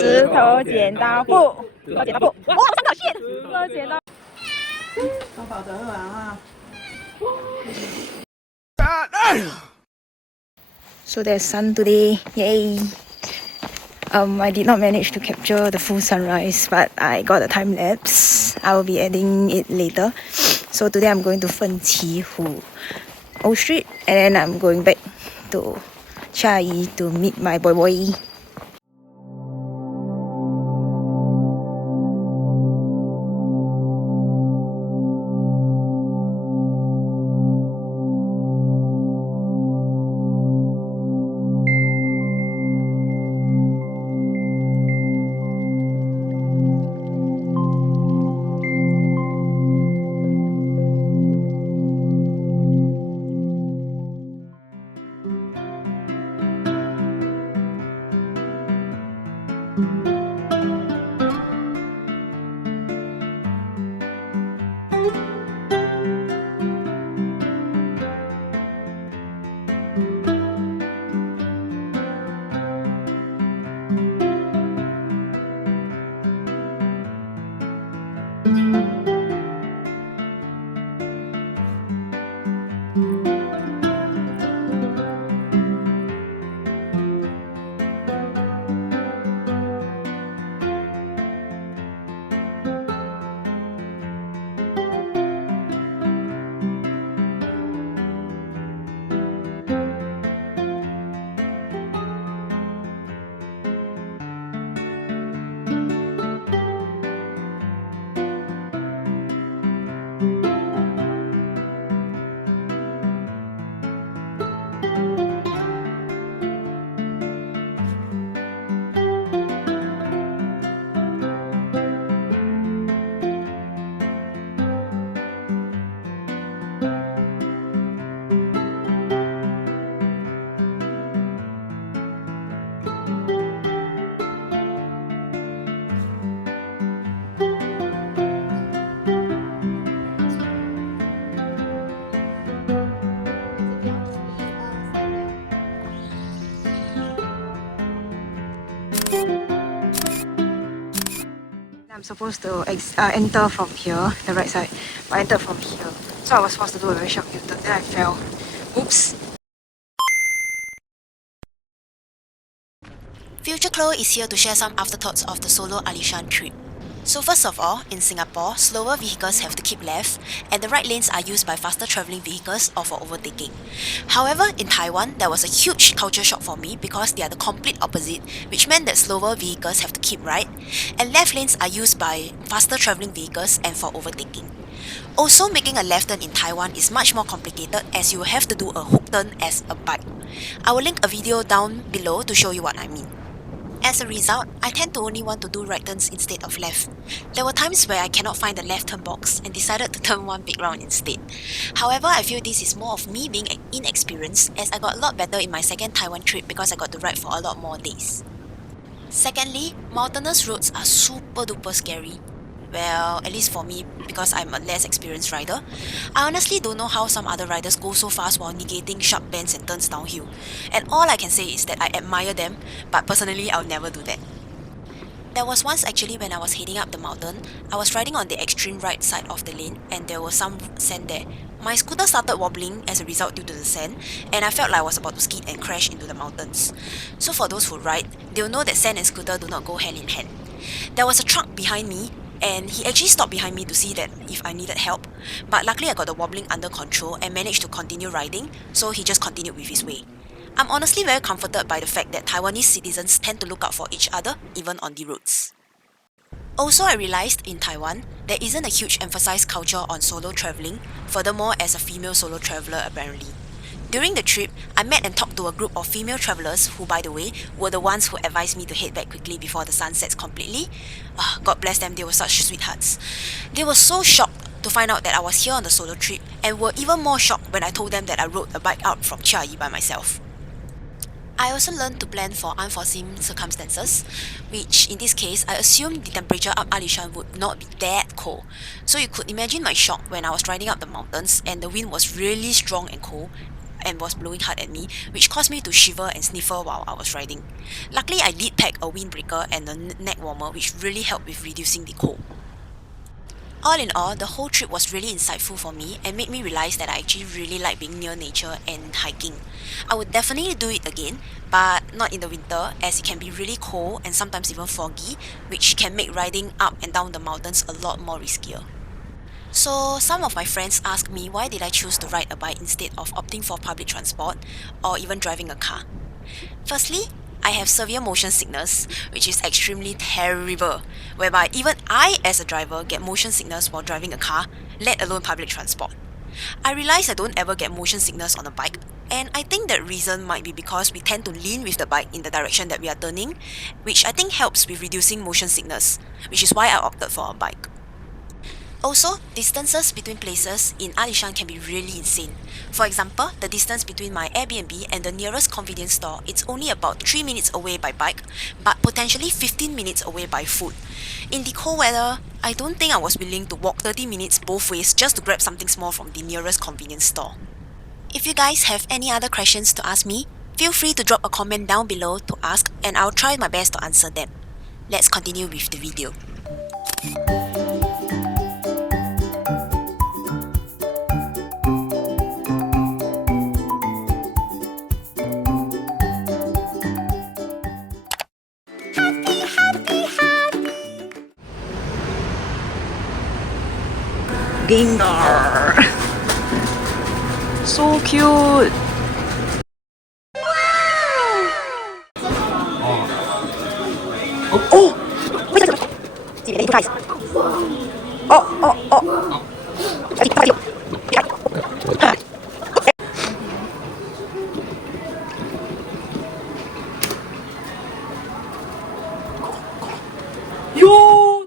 石头剪刀布，石头剪刀布，哦，三角线，石头剪刀。都跑得好啊！So there's sun today, yay! I did not manage to capture the full sunrise, but I got a time lapse. I will be adding it later. So today I'm going to Fenqi Hu Old Street, and then I'm going back to Chiayi to meet my boy. I'm supposed to enter from here, the right side, but I entered from here. So I was forced to do a very sharp U-turn, then I fell. Oops. Future Chloe is here to share some afterthoughts of the solo Alishan trip. So first of all, in Singapore, slower vehicles have to keep left, and the right lanes are used by faster travelling vehicles or for overtaking. However, in Taiwan, there was a huge culture shock for me because they are the complete opposite, which meant that slower vehicles have to keep right, and left lanes are used by faster travelling vehicles and for overtaking. Also, making a left turn in Taiwan is much more complicated as you will have to do a hook turn as a bike. I will link a video down below to show you what I mean. As a result, I tend to only want to do right turns instead of left. There were times where I cannot find the left turn box and decided to turn one big round instead. However, I feel this is more of me being inexperienced as I got a lot better in my second Taiwan trip because I got to ride for a lot more days. Secondly, mountainous roads are super duper scary. Well, at least for me, because I'm a less experienced rider. I honestly don't know how some other riders go so fast while negating sharp bends and turns downhill. And all I can say is that I admire them, but personally I'll never do that. There was once actually when I was heading up the mountain, I was riding on the extreme right side of the lane and there was some sand there. My scooter started wobbling as a result due to the sand, and I felt like I was about to skid and crash into the mountains. So for those who ride, they'll know that sand and scooter do not go hand in hand. There was a truck behind me, and he actually stopped behind me to see that if I needed help, but luckily I got the wobbling under control and managed to continue riding, so he just continued with his way. I'm honestly very comforted by the fact that Taiwanese citizens tend to look out for each other, even on the roads. Also, I realised in Taiwan, there isn't a huge emphasized culture on solo travelling, furthermore as a female solo traveller apparently. During the trip, I met and talked to a group of female travellers who, by the way, were the ones who advised me to head back quickly before the sun sets completely. God bless them, they were such sweethearts. They were so shocked to find out that I was here on the solo trip and were even more shocked when I told them that I rode a bike out from Chiayi by myself. I also learned to plan for unforeseen circumstances, which in this case, I assumed the temperature up Alishan would not be that cold. So you could imagine my shock when I was riding up the mountains and the wind was really strong and cold. and was blowing hard at me, which caused me to shiver and sniffle while I was riding. Luckily, I did pack a windbreaker and a neck warmer, which really helped with reducing the cold. All in all, the whole trip was really insightful for me and made me realize that I actually really like being near nature and hiking. I would definitely do it again, but not in the winter as it can be really cold and sometimes even foggy, which can make riding up and down the mountains a lot more riskier. So some of my friends asked me why did I choose to ride a bike instead of opting for public transport or even driving a car. Firstly, I have severe motion sickness, which is extremely terrible, whereby even I as a driver get motion sickness while driving a car, let alone public transport. I realize I don't ever get motion sickness on a bike, and I think that reason might be because we tend to lean with the bike in the direction that we are turning, which I think helps with reducing motion sickness, which is why I opted for a bike. Also, distances between places in Alishan can be really insane. For example, the distance between my Airbnb and the nearest convenience store, it's only about 3 minutes away by bike, but potentially 15 minutes away by foot. In the cold weather, I don't think I was willing to walk 30 minutes both ways just to grab something small from the nearest convenience store. If you guys have any other questions to ask me, feel free to drop a comment down below to ask and I'll try my best to answer them. Let's continue with the video. Gengar. So cute. Oh! See, two guys. Oh. Yo!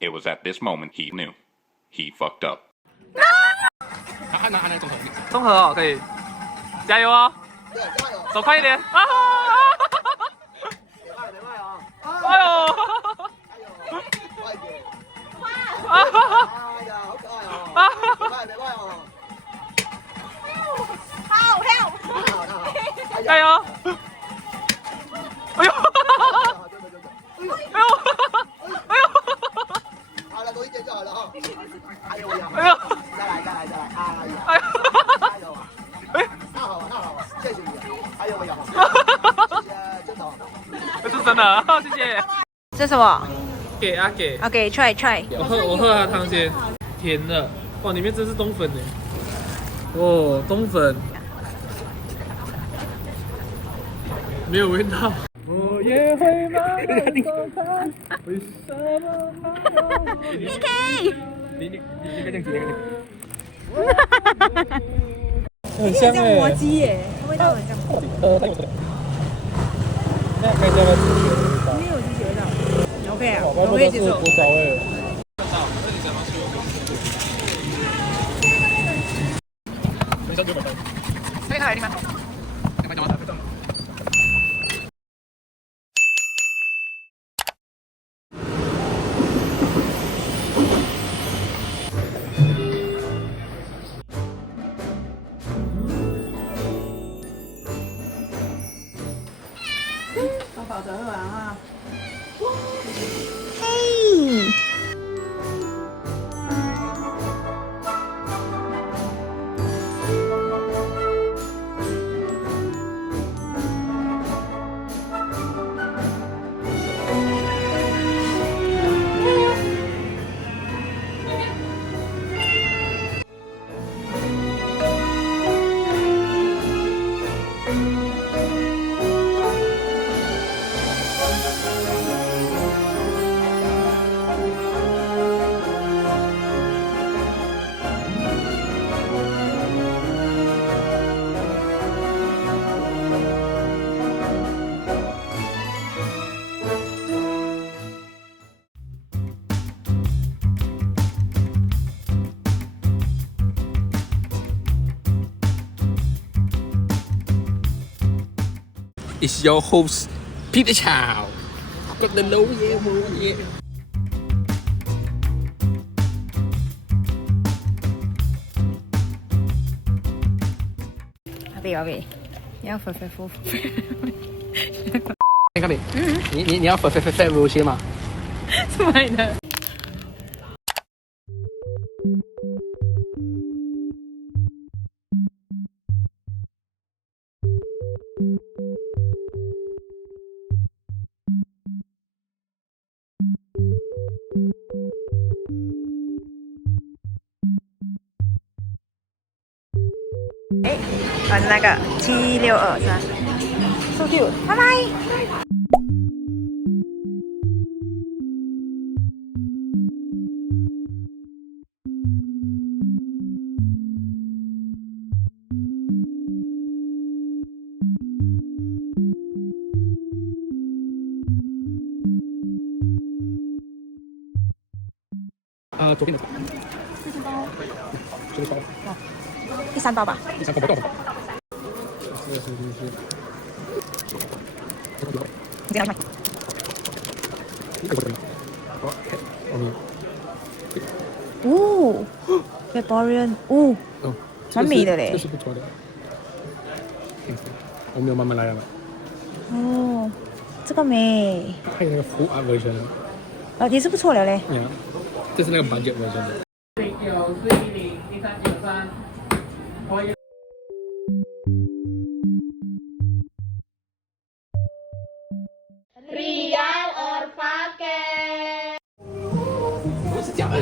It was at this moment he knew. He fucked up. 综合哦，可以，加油哦！走快一点啊！哎呦！加油！哎呦！哎呦！哎呦！好了，多一点就好了哈。哎呦，哎呦！再来，哎呀，哎呦！加油啊！哎，那好，谢谢你。哎呦，谢谢，真的。这是真的，谢谢。这是什么给啊给， ？OK, try. 我喝它汤先，甜的，哇，里面真是冬粉呢。哦，冬粉，没有味道。我也会慢慢走开，为什么PK. 你跟这样很香哎，火鸡耶，味道很像。它有什么？那看一下吧，没有鸡血味道。OK 啊，外我可以接受面都是锅。烧味。可以看来地方。保存完啊。嘿。is your host Peter Chow. Got the low yeah, yeah. 阿贝，你要飞夫。看你，你要飞我先吗？什么的？是那个762是吧？So cute， 拜拜。左边的40包，这个包，第3包吧。第3包不到的包。这个是你这样买。一个不可以。好，我们。哦 ，Victorian， 哦，蛮美的嘞。这是不错的。我们要慢慢来了。哦，这个美。还有那个 full art version。也是不错了嘞。这是那个 budget version 的。Real or pakai? 不是假的。